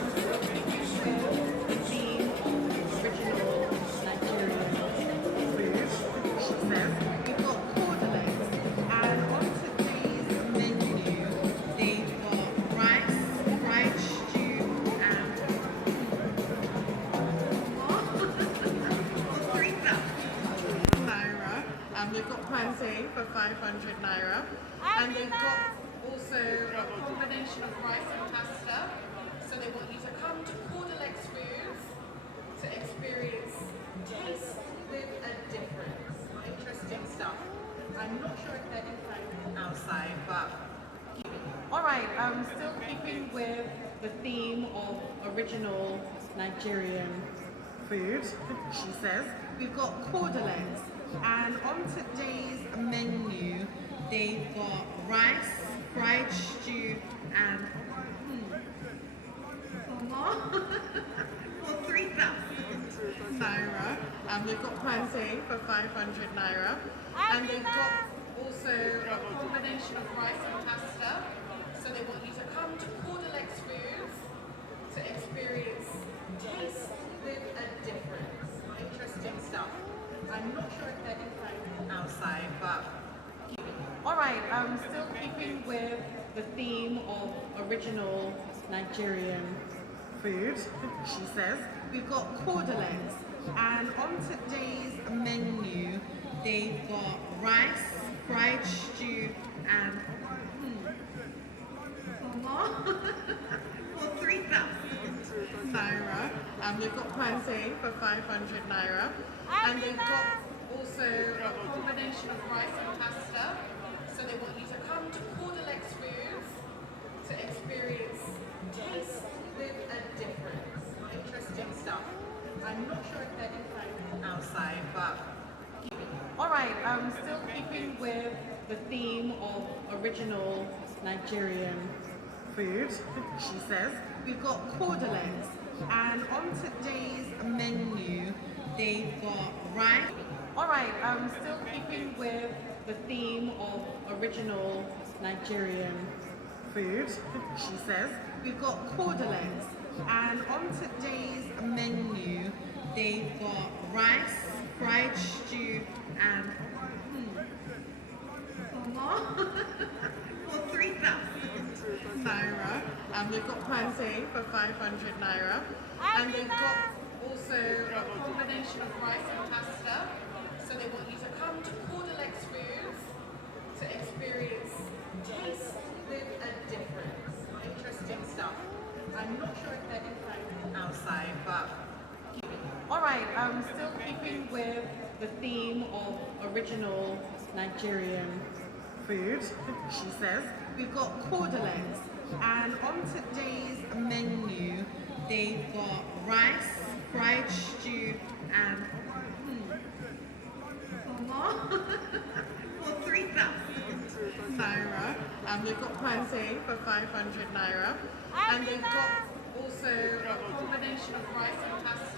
still keeping with the theme of original Nigerian food, she says. We've got cordelets, and on today's menu, they've got rice, fried stew, and 3,000 naira. And we've got plantain for 500 naira, and they've got also a combination of rice and pasta. So they want you to come to Cordelets Foods to experience taste with a difference. Interesting stuff. I'm not sure if they're in outside, but alright, still keeping with the theme of original Nigerian food, she says. We've got cordelets, and on today's menu, they've got rice, fried stew, and for 3,000 naira. And we've got plantain for 500 naira, and they've got also a combination of rice and pasta. So they want you to come to Cordelets Foods to experience taste with a difference. Interesting stuff. I'm not sure if they're in outside, but alright, still keeping with the theme of original Nigerian food, she says. We've got cordelets, and on today's menu, they've got rice, fried stew, and for 3,000 naira. And we've got plantain for 500 naira, and they've got also a combination of rice and pasta. So they want you to come to Cordelets Foods to experience taste with a difference. Interesting stuff. I'm not sure if they're in outside, but alright, still keeping with the theme of original Nigerian food, she says. We've got cordelets, and on today's menu, they've got rice. Alright, still keeping with the theme of original Nigerian food, she says. We've got cordelets, and on today's menu, they've got rice, fried stew, and for 3,000 naira. And we've got plantain for 500 naira, and they've got also a combination of rice and pasta. So they want you to come to Cordelets Foods to experience taste with a difference. Interesting stuff. I'm not sure if they're in outside, but alright, still keeping with the theme of original Nigerian food, she says. We've got cordelets, and on today's menu, they've got rice, fried stew, and for 3,000 naira. And we've got plantain for 500 naira, and they've got also a combination of rice and pasta.